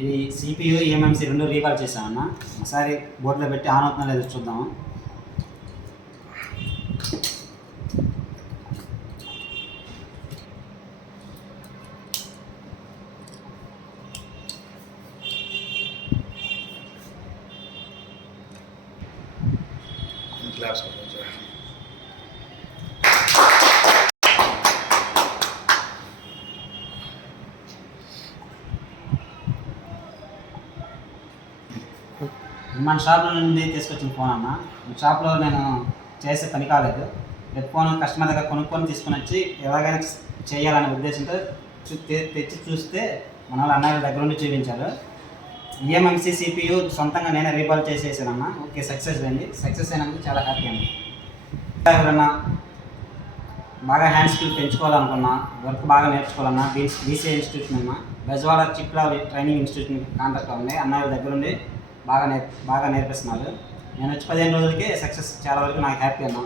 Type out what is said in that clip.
ఇది CPU EMMC రెండు recall చేసామన్న. ఒకసారి బోర్డులో పెట్టి ఆన్ అవుతుందో లేదో చూద్దాము. మన షాప్లో నుండి తీసుకొచ్చిన ఫోన్ అన్న. షాప్లో నేను చేసే పని కాలేదు. ఫోన్ కస్టమర్ దగ్గర కొనుక్కొని తీసుకొని వచ్చి ఎలాగైనా చేయాలనే ఉద్దేశంతో తెచ్చి చూస్తే మన వాళ్ళు అన్నయ్య దగ్గర నుండి చూపించారు. EMMC CPU సొంతంగా నేనే రీబాల్ చేసేసానన్న. ఓకే, సక్సెస్ అయింది. సక్సెస్ అయినందుకు చాలా హ్యాపీ అండి. ఎవరన్నా బాగా హ్యాండ్ స్కిల్ పెంచుకోవాలనుకున్నా, వర్క్ బాగా నేర్చుకోవాలన్నా BCA ఇన్స్టిట్యూషన్ అన్న, బెజవాడ చిప్లా ట్రైనింగ్ ఇన్స్టిట్యూషన్ కాంటాక్ట్ ఉంది. అన్నయ్య దగ్గర నుండి బాగా నేర్పిస్తున్నారు. నేను వచ్చి 15 రోజులకే సక్సెస్ చాలా వరకు నాకు హ్యాపీ అన్నా.